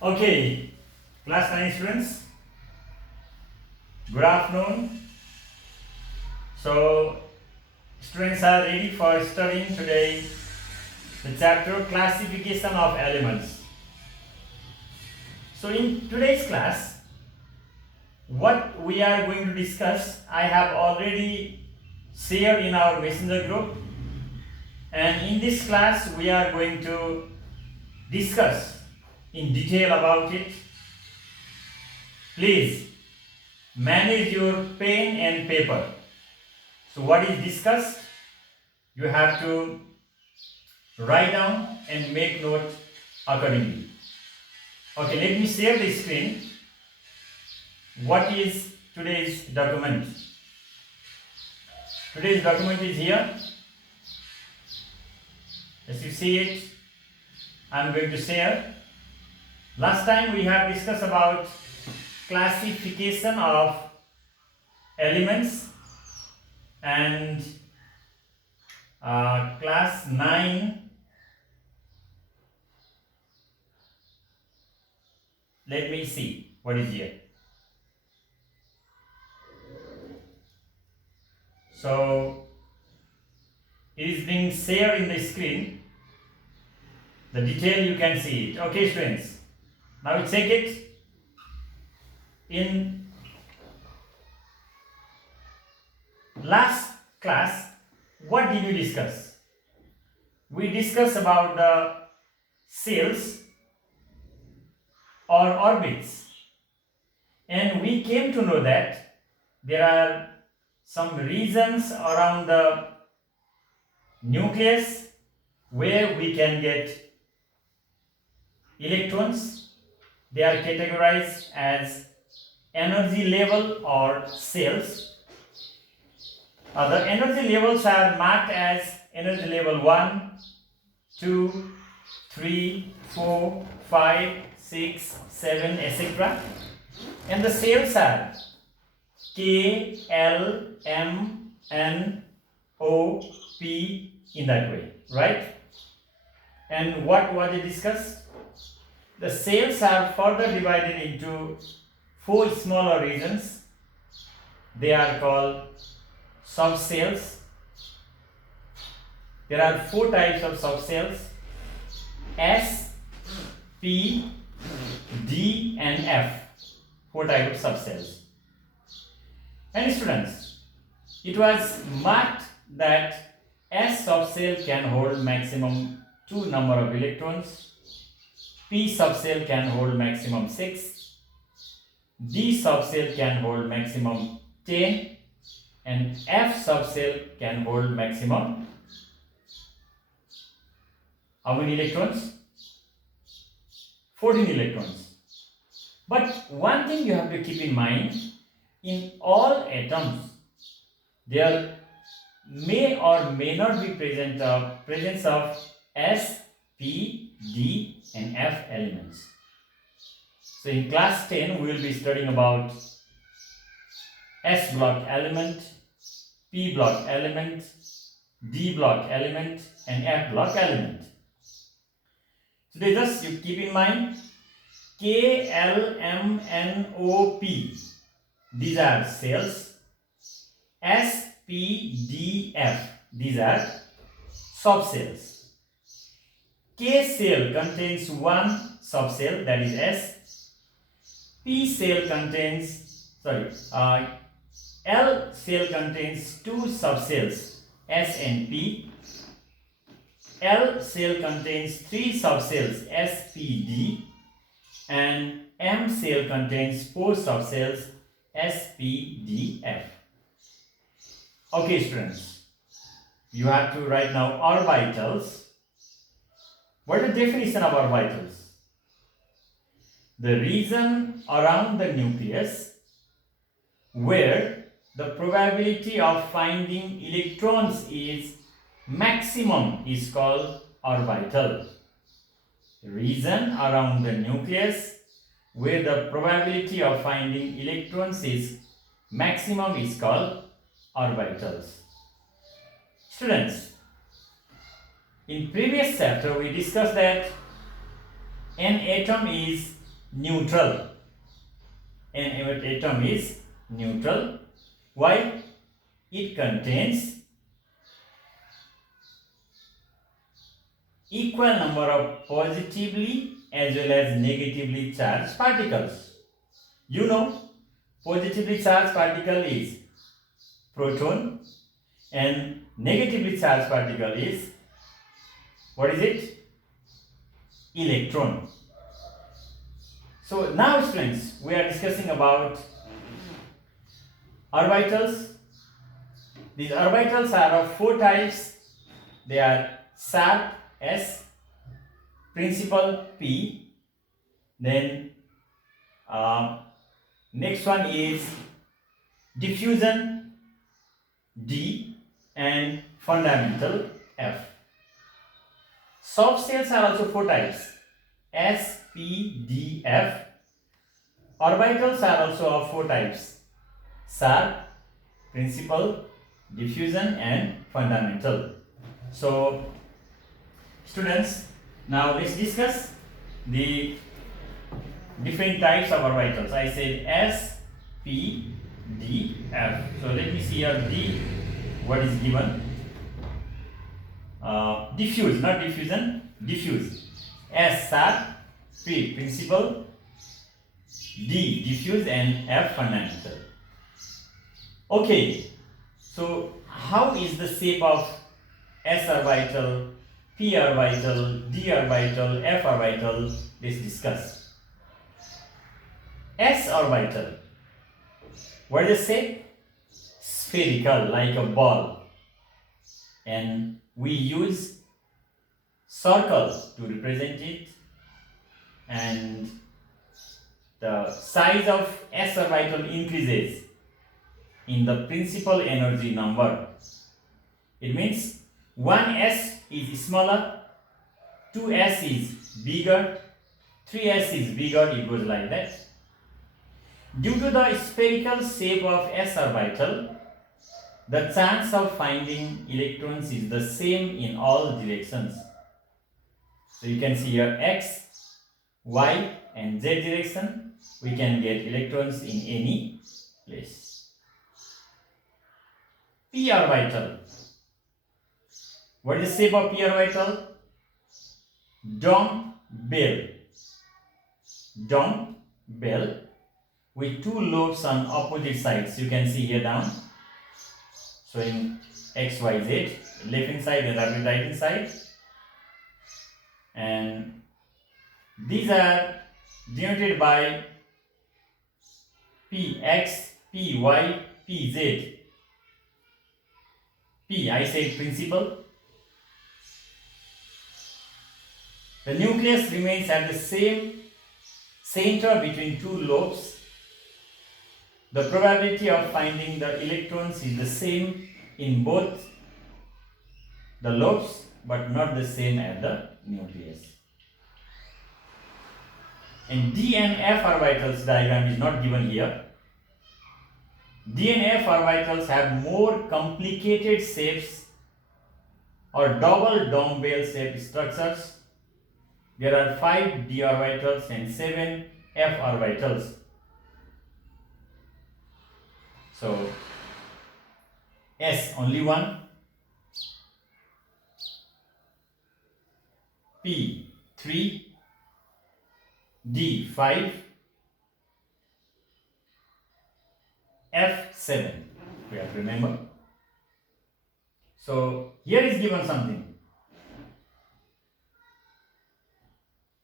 Okay, class 9 students, good afternoon. So, students are ready for studying today the chapter classification of elements. So, in today's class, what we are going to discuss, I have already shared in our messenger group, and in this class, we are going to discuss in detail about it. Please manage your pen and paper. So what is discussed, you have to write down and make note accordingly. Okay, let me share the screen. What is today's document? Today's document is here. As you see it, I am going to share. Last time we have discussed about classification of elements and class 9, let me see what is here. So it is being shared in the screen. The detail you can see it. Okay, students. Now check it. In last class, what did we discuss? We discussed about the cells or orbits, and we came to know that there are some regions around the nucleus where we can get electrons. They are categorized as energy level or cells. The energy levels are marked as energy level 1, 2, 3, 4, 5, 6, 7, etc. And the cells are K, L, M, N, O, P in that way, right? And what was it discussed? The cells are further divided into 4 smaller regions. They are called subcells. There are 4 types of subcells: S, P, D and F. 4 types of subcells. And students, it was marked that S subcell can hold maximum 2 number of electrons, P subcell can hold maximum 6, D subcell can hold maximum 10, and F subcell can hold maximum how many electrons? 14 electrons. But one thing you have to keep in mind, in all atoms there may or may not be presence of S, P, D and F elements. So in class 10 we will be studying about S block element, P block element, D block element and F block element. So they just you keep in mind K, L, M, N, O, P. These are cells. S, P, D, F. These are subcells. K cell contains one subcell, that is S. P cell contains L cell contains 2 subcells, S and P. L cell contains 3 subcells, S, P, D, and M cell contains 4 subcells, S, P, D, F. Okay, students, you have to write now orbitals. What is the definition of orbitals? The region around the nucleus where the probability of finding electrons is maximum is called orbital. Region around the nucleus where the probability of finding electrons is maximum is called orbitals. Students, in previous chapter we discussed that an atom is neutral. An atom is neutral. Why? It contains equal number of positively as well as negatively charged particles. You know, positively charged particle is proton and negatively charged particle is, what is it? Electron. So now students, we are discussing about orbitals. These orbitals are of four types. They are sharp S, principal P, then next one is diffusion D, and fundamental F. Soft shells are also four types, S, P, D, F. Orbitals are also of four types, sharp, principal, diffusion, and fundamental. So students, now let's discuss the different types of orbitals. I said S, P, D, F. So let me see here D, what is given. Diffuse, not diffusion, diffuse. S, sharp, P, principal, D, diffuse, and F, fundamental. Okay, so how is the shape of S orbital, P orbital, D orbital, F orbital? Let's discuss. S orbital, what is the shape? Spherical, like a ball, and we use circles to represent it, and the size of S orbital increases in the principal energy number. It means 1s is smaller, 2s is bigger, 3s is bigger, it goes like that. Due to the spherical shape of S orbital, the chance of finding electrons is the same in all directions. So you can see here X, Y, and Z direction, we can get electrons in any place. P orbital. What is the shape of P orbital? Dumbbell. Dumbbell with two lobes on opposite sides. You can see here down, showing X, Y, Z, left hand side and right hand side. And these are denoted by Px, Py, Pz. P, I said principal. The nucleus remains at the same center between two lobes. The probability of finding the electrons is the same in both the lobes, but not the same at the nucleus. And D and F orbitals diagram is not given here. D and F orbitals have more complicated shapes or double dumbbell shaped structures. There are 5 D orbitals and 7 F orbitals. So S only one, P 3, D 5, F 7. We have to remember. So here is given something.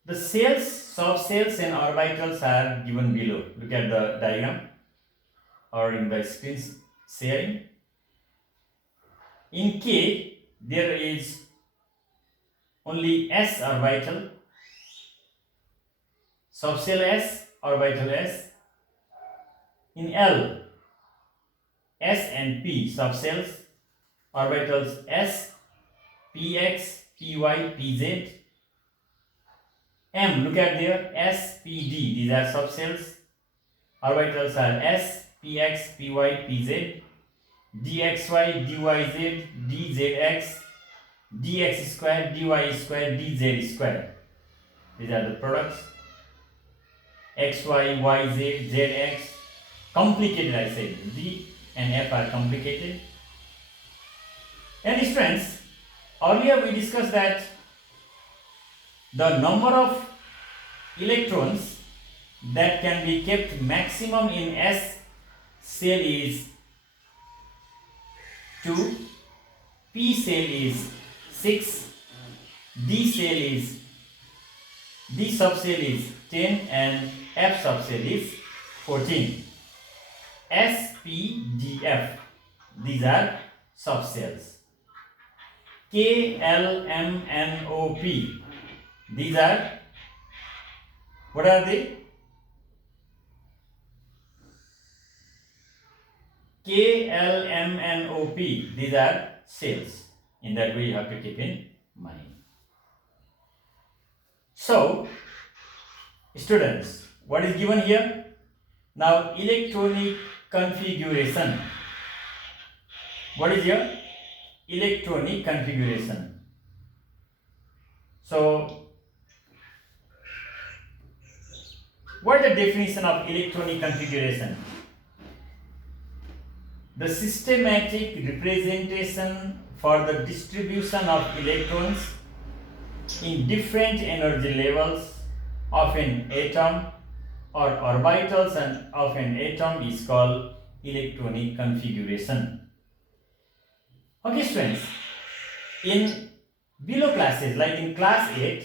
The shells, soft shells and orbitals are given below. Look at the diagram or in the screen sharing. In K, there is only S orbital, soft shell S, orbital S. In L, S and P, soft shells, orbitals S, Px, Py, Pz. M, look at there, S, P, D, these are soft shells, orbitals are S, Px, Py, Pz, dxy, dyz, dzx, dx square, dy square, dz square. These are the products. X, Y, Y, Z, Z, X. Complicated, I said. Z and F are complicated. And students, earlier we discussed that the number of electrons that can be kept maximum in S cell is 2, P cell is 6, D subcell is 10 and F subcell is 14. S, P, D, F, these are subcells. K, L, M, N, O, P, these are, what are they? K, L, M, N, O, P, these are cells. In that way you have to keep in mind. So, students, what is given here? Now, electronic configuration. What is your electronic configuration? So, what is the definition of electronic configuration? The systematic representation for the distribution of electrons in different energy levels of an atom or orbitals and of an atom is called electronic configuration. Okay students, in below classes like in class 8,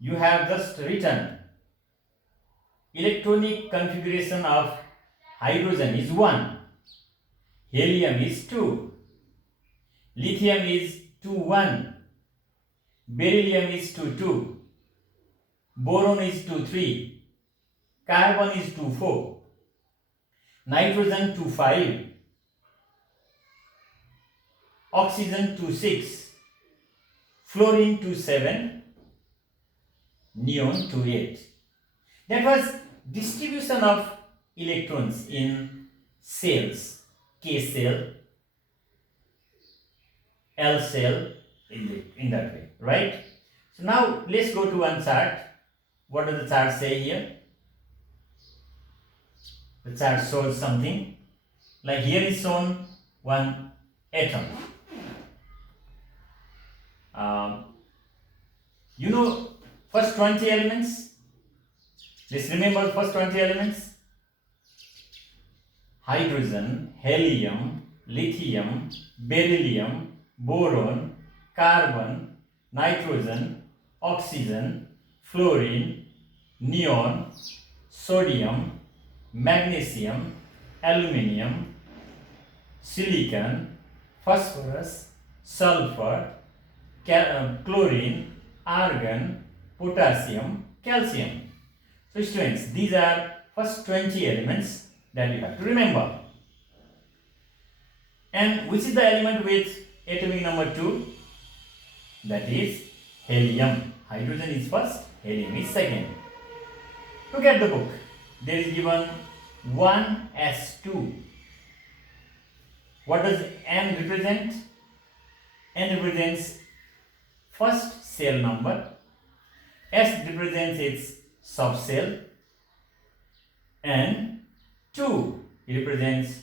you have just written electronic configuration of hydrogen is 1, helium is 2, lithium is 2, 1, beryllium is 2, 2, boron is 2, 3, carbon is 2, 4, nitrogen 2, 5, oxygen 2, 6, fluorine 2, 7, neon 2, 8. That was distribution of electrons in cells, K cell, L cell, in that way, right? So now let's go to one chart. What does the chart say here? The chart shows something like here is shown one atom. You know first 20 elements? Just remember the first 20 elements. Hydrogen, helium, lithium, beryllium, boron, carbon, nitrogen, oxygen, fluorine, neon, sodium, magnesium, aluminium, silicon, phosphorus, sulfur, chlorine, argon, potassium, calcium. So students, these are first 20 elements that you have to remember. And which is the element with atomic number 2? That is helium. Hydrogen is first, helium is second. Look at the book. There is given 1s2. What does N represent? N represents first cell number. S represents its subcell. And 2 represents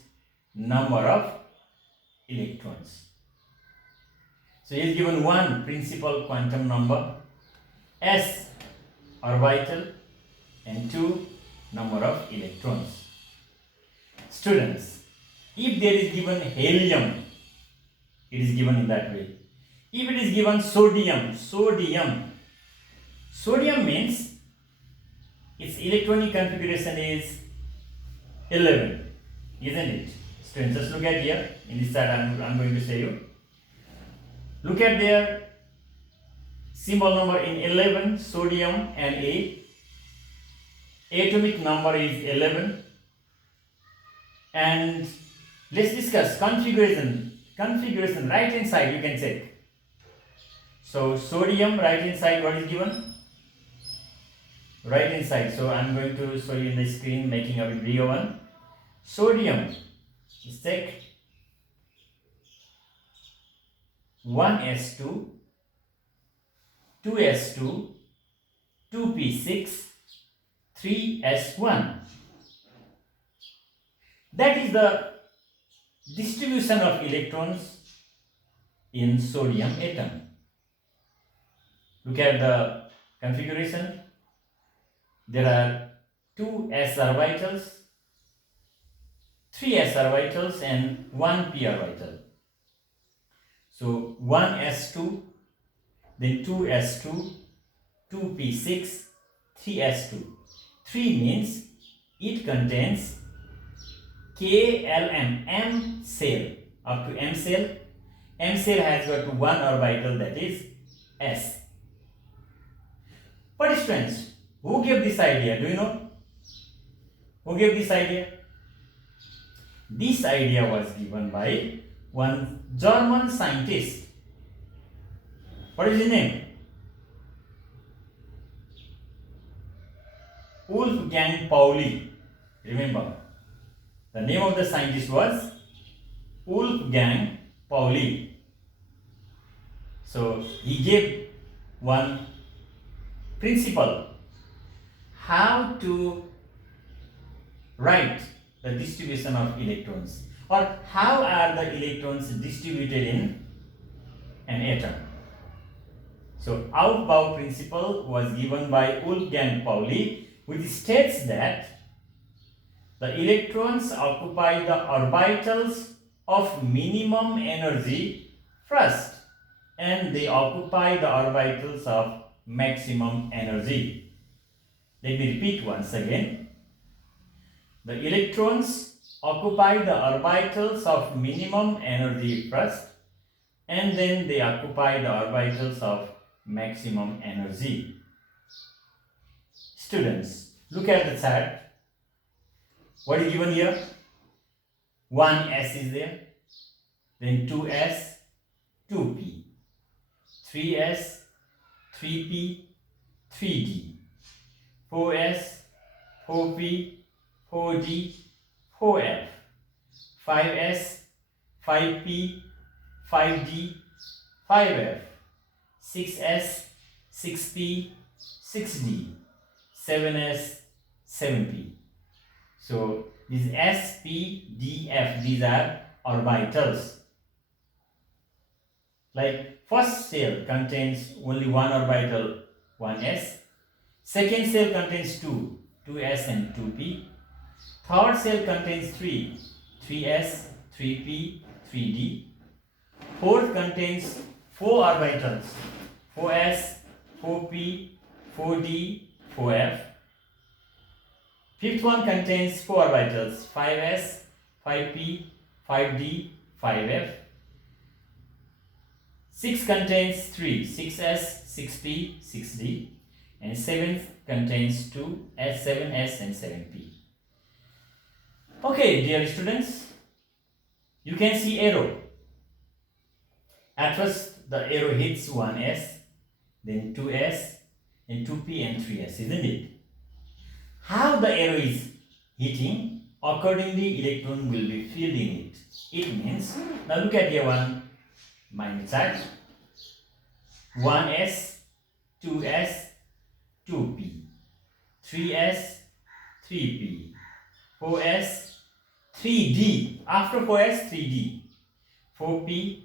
number of electrons. So he is given 1 principal quantum number, S orbital, and 2 number of electrons. Students, if there is given helium, it is given in that way. If it is given sodium means its electronic configuration is 11, isn't it? Students, just look at here. In this chart, I'm going to show you. Look at their symbol number in 11, sodium and A. Atomic number is 11. And let's discuss configuration. Configuration, right hand side you can check. So sodium, right hand side, what is given? Right hand side. So I'm going to show you in the screen, making a bigger one. Sodium is check 1s2, 2s2, 2p6, 3s1. That is the distribution of electrons in sodium atom. Look at the configuration. There are 2 s orbitals, 3 s orbitals and 1 p orbital. So 1s2, then 2s2, 2p6, 3s2. 3 means it contains KLM, M cell, up to M cell. M cell has got 1 orbital, that is S. But students, who gave this idea? Do you know? Who gave this idea? This idea was given by one German scientist. What is his name? Wolfgang Pauli. Remember, the name of the scientist was Wolfgang Pauli. So he gave one principle how to write the distribution of electrons, or how are the electrons distributed in an atom. So Aufbau principle was given by Wolfgang Pauli, which states that the electrons occupy the orbitals of minimum energy first, and they occupy the orbitals of maximum energy. Let me repeat once again. The electrons occupy the orbitals of minimum energy first, and then they occupy the orbitals of maximum energy. Students, look at the chart. What is given here? 1s is there, then 2s, 2p, 3s, 3p, 3d, 4s, 4p, 4d, 4f, 5s, 5p, 5d, 5f, 6s, 6p, 6d, 7s, 7p. So these s, p, d, f, these are orbitals. Like first cell contains only one orbital, 1s. Second cell contains 2s and 2p. Third cell contains 3s, 3p, 3d. Fourth contains 4 orbitals, 4s, 4p, 4d, 4f. Fifth one contains 4 orbitals, 5s, 5p, 5d, 5f. Sixth contains 3, 6s, 6p, 6d. And seventh contains 2s, 7s and 7p. Okay, dear students, you can see arrow. At first the arrow hits 1s, then 2s, and 2p and 3s, isn't it? How the arrow is hitting, accordingly electron will be filled in it. It means, now look at here one mind chart. 1s, 2s, 2p, 3s, 3p, 4s, 3d, after 4s, 3d, 4p,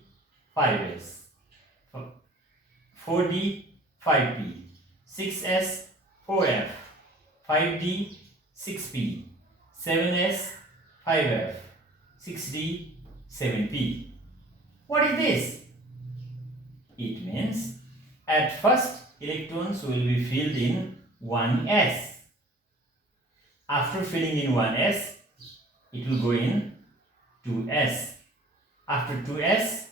5s, 4d, 5p, 6s, 4f, 5d, 6p, 7s, 5f, 6d, 7p. What is this? It means at first electrons will be filled in 1s. After filling in 1s, it will go in 2s. After 2s,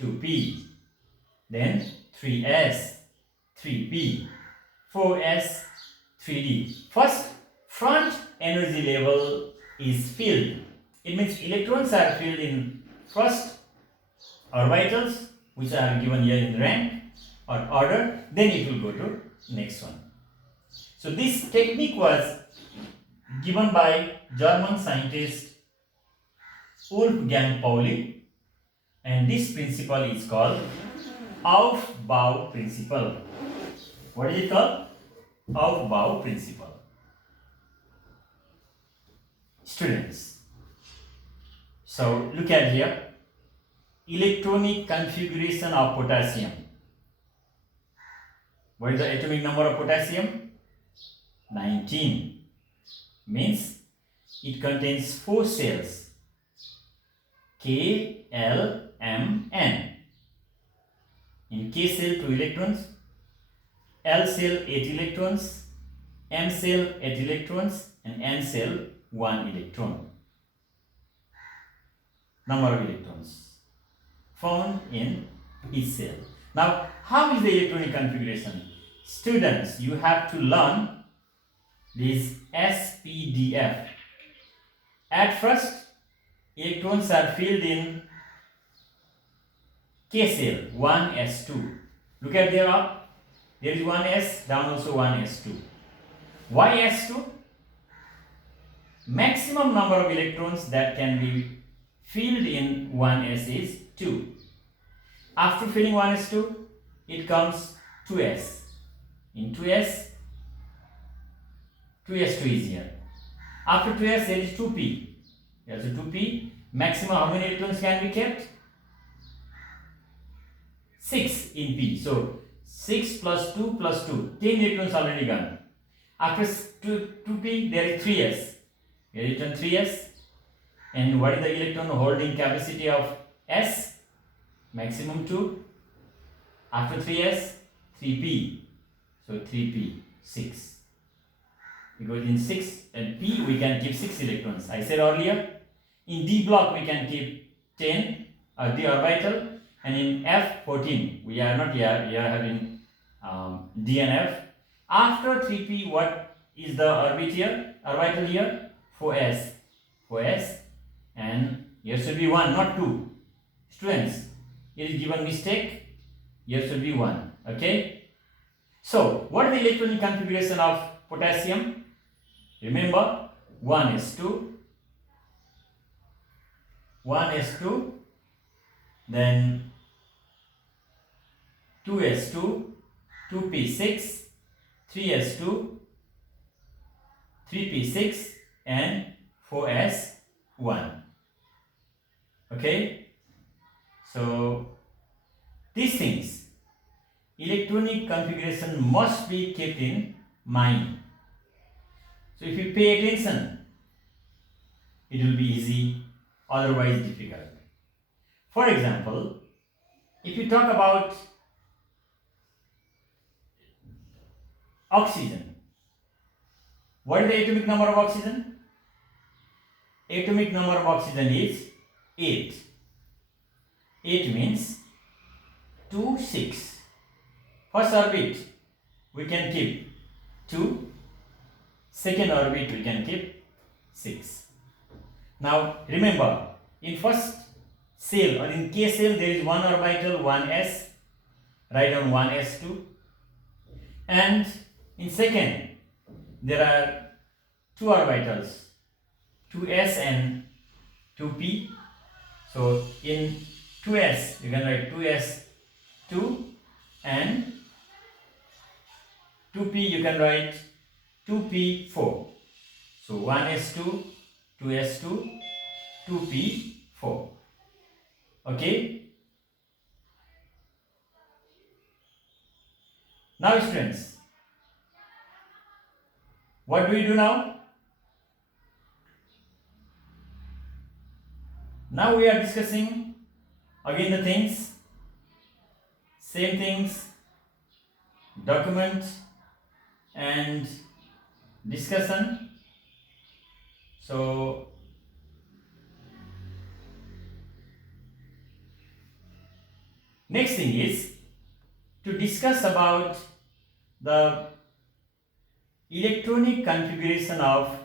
2p. Then 3s, 3p, 4s, 3d. First, front energy level is filled. It means electrons are filled in first orbitals, which are given here in rank or order, then it will go to next one. So this technique was given by German scientist Wolfgang Pauli, and this principle is called Aufbau principle. What is it called? Aufbau principle. students, so look at here, electronic configuration of potassium. What is the atomic number of potassium? 19. Means it contains 4 cells, K, L, M, N. In K cell 2 electrons, L cell 8 electrons, M cell 8 electrons, and N cell 1 electron. Number of electrons found in each cell. Now, how is the electronic configuration? Students, you have to learn this SPDF. At first, electrons are filled in K cell 1s2. Look at there up. There is 1s, down also 1s2. Why s2? Maximum number of electrons that can be filled in 1s is 2. After filling 1s2, it comes 2s. In 2s, 2s2 is here. After 2s, there is 2p. There is a 2p. Maximum how many electrons can be kept? 6 in p. So 6 plus 2 plus 2. 10 electrons already gone. After 2p, there is 3s. Here is written 3s. And what is the electron holding capacity of s? Maximum 2. After 3s, 3p. So 3p, 6. Because in 6 and p we can keep 6 electrons. I said earlier, in d block we can keep 10 the orbital, and in f 14. We are not here, we are having d and f. After 3p, what is the orbital here? 4s. 4s, and here should be 1, not 2. Students, here is given mistake. Here should be 1. Okay. So, what is the electronic configuration of potassium? Remember, 1s2, 1s2, then 2s2, 2p6, 3s2, 3p6, and 4s1. Okay. So, these things, electronic configuration must be kept in mind. So if you pay attention, it will be easy, otherwise difficult. For example, if you talk about oxygen, what is the atomic number of oxygen? Atomic number of oxygen is 8. 8 means 2, 6. First orbit we can keep 2. Second orbit we can keep 6. Now remember, in first cell or in K cell there is one orbital 1s, write down 1s2, and in second there are 2 orbitals 2s and 2p. So in 2s you can write 2s2, and 2p you can write 2p4. So 1s2, 2s2, 2p4. Okay. Now students, what do we do now? Now we are discussing again the things, same things, document and discussion. So next thing is to discuss about the electronic configuration of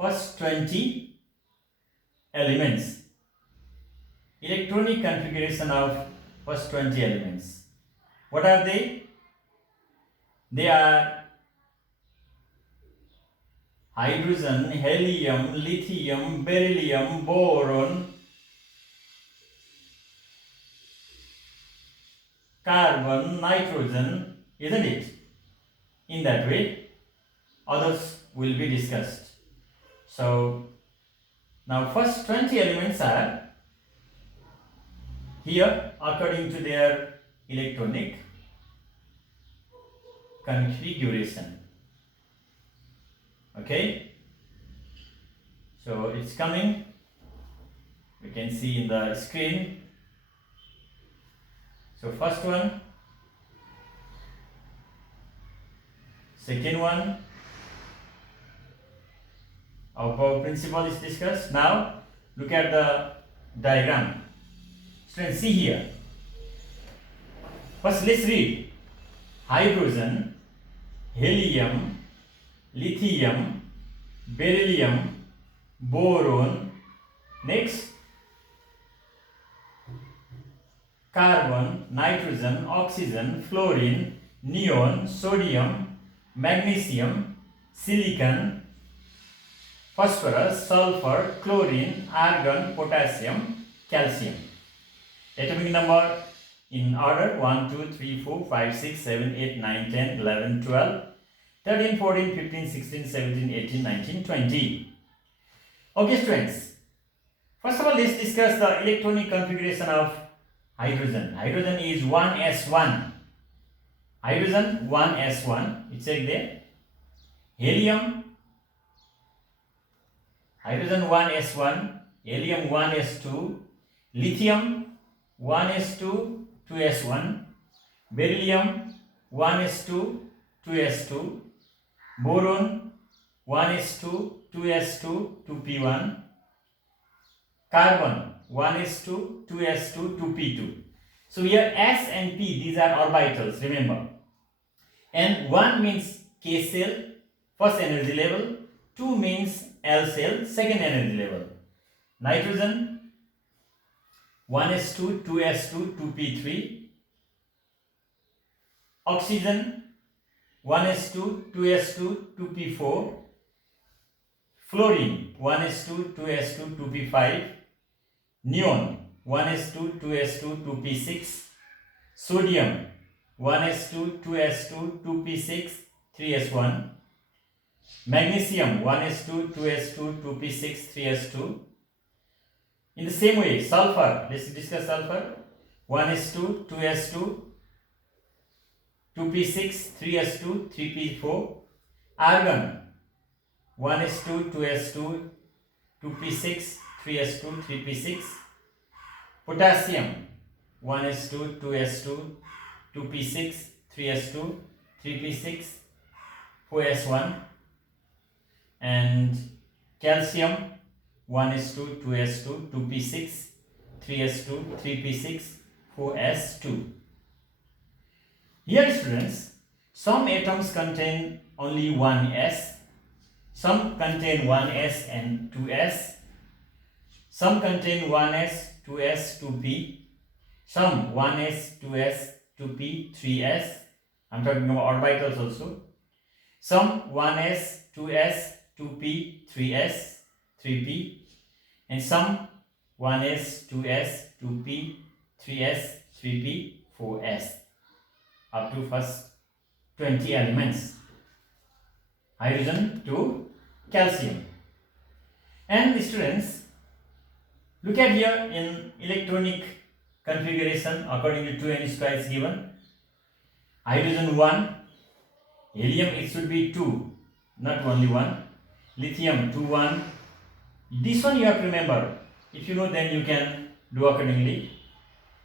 first 20 elements. Electronic configuration of first 20 elements. What are they? They are hydrogen, helium, lithium, beryllium, boron, carbon, nitrogen, isn't it? In that way, others will be discussed. So, Now first 20 elements are here according to their electronic configuration. Okay, so it's coming, we can see in the screen. So first one, second one, our power principle is discussed. Now look at the diagram. Students, see here. First let's read. Hydrogen, helium, lithium, beryllium, boron, next carbon, nitrogen, oxygen, fluorine, neon, sodium, magnesium, silicon, phosphorus, sulfur, chlorine, argon, potassium, calcium. Atomic number in order 1, 2, 3, 4, 5, 6, 7, 8, 9, 10, 11, 12, 13, 14, 15, 16, 17, 18, 19, 20. Okay students, first of all let's discuss the electronic configuration of hydrogen. Hydrogen is 1s1. Hydrogen 1s1, it's like there. Helium, hydrogen 1s1, helium 1s2, lithium 1s2, 2s1, beryllium 1s2, 2s2, boron 1s2, 2s2, 2p1, carbon 1s2, 2s2, 2p2. So here S and P, these are orbitals, remember. And 1 means K cell, first energy level, 2 means L cell, second energy level. Nitrogen 1s2, 2s2, 2p3. Oxygen 1s2, 2s2, 2p4. Fluorine 1s2, 2s2, 2p5. Neon 1s2, 2s2, 2p6. Sodium 1s2, 2s2, 2p6, 3s1. Magnesium 1s2, 2s2, 2p6, 3s2. In the same way, sulfur, let's discuss sulfur. 1s2, 2s2, 2p6, 3s2, 3p4. Argon 1s2, 2s2, 2p6, 3s2, 3p6. Potassium 1s2, 2s2, 2p6, 3s2, 3p6, 4s1. And calcium 1s2, 2s2, 2p6, 3s2, 3p6, 4s2. Here students, some atoms contain only one s, some contain one s and two s, some contain one s, 2s, 2p, some 1s, 2s, 2p, 3s. I'm talking about orbitals also. Some 1s, 2s, 2p, 3s, 3p, and some 1s, 2s, 2p, 3s, 3p, 4s, up to first 20 elements, hydrogen to calcium. And students, look at here in electronic configuration according to 2n² is given. Hydrogen 1, helium it should be 2, not only 1. Lithium 2, 1. This one you have to remember. If you know, then you can do accordingly.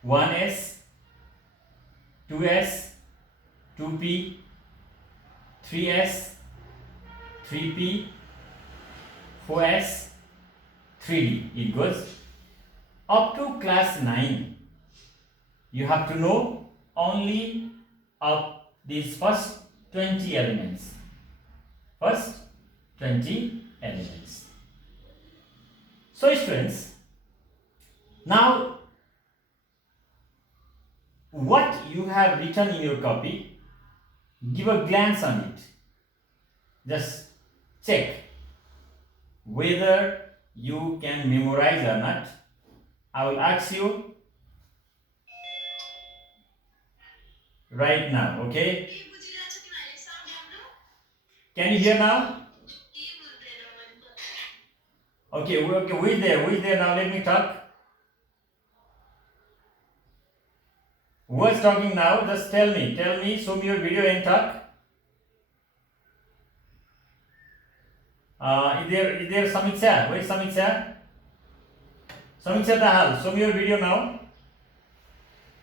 1s, 2s, 2p, 3s, 3p, 4s, 3d. It goes up to class 9. You have to know only of these first 20 elements. First 20 elements. So students, now what you have written in your copy, give a glance on it. Just check whether you can memorize or not. I will ask you right now, okay? Can you hear now? Okay, okay, who is there? Who is there now? Let me talk. Who was talking now? Just tell me. Tell me. Show me your video and talk. Is there Samiksha? Where is Samiksha? Samiksha Tahal. Show me your video now.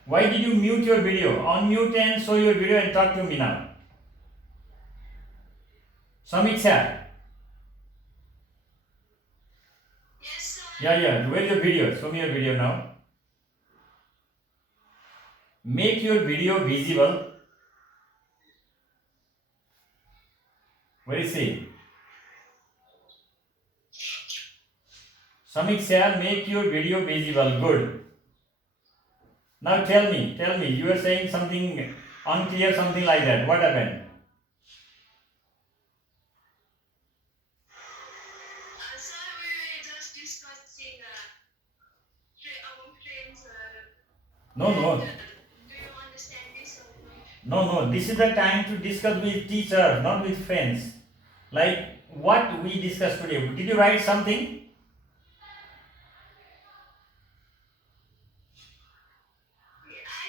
Why did you mute your video? Unmute and show your video and talk to me now. Samiksha. Yes, sir. Yeah. Where is your video? Show me your video now. Make your video visible. Where is he? Samiksha, make your video visible. Good. Now tell me. You are saying something unclear, something like that. What happened? Sir, we were just discussing among friends. No. Do you understand this or not? No. This is the time to discuss with teacher, not with friends. Like what we discussed today. Did you write something? I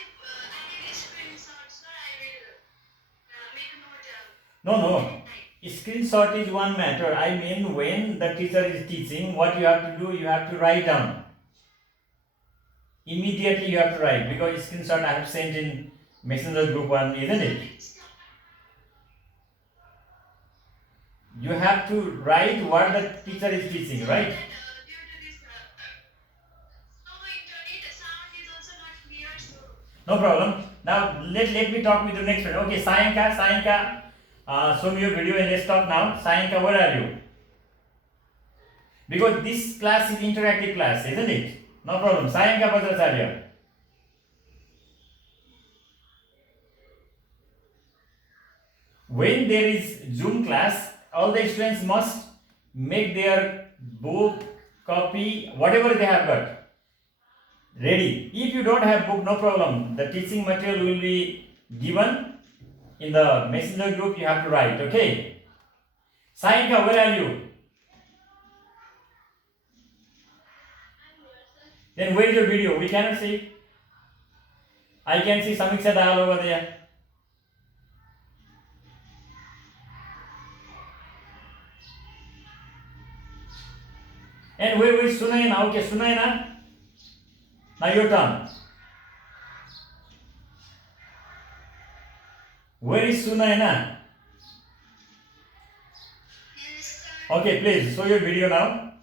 need a screenshot, sir. I will make a note No. at night. Screenshot is one matter. I mean, when the teacher is teaching, what you have to do, you have to write down. Immediately you have to write, because screenshot I have sent in messenger group one, isn't it? You have to write what the teacher is teaching, right? Due to this slow internet, sound is also not clear, so No problem. Now let me talk with the next friend. Okay, Sayanka, show me your video and let's talk now. Sayanka, where are you? Because this class is interactive class, isn't it? No problem. Sayanka Bajracharya. When there is Zoom class, all the students must make their book, copy, whatever they have got ready. If you don't have book, no problem. The teaching material will be given in the messenger group. You have to write. Okay. Sayanka, where are you? Then where is your video? We cannot see. I can see Samiksha Dayal over there. And where is Sunayana? Okay, Sunayana. Now your turn. Where is Sunayana? yes, sir. Okay, please show your video now.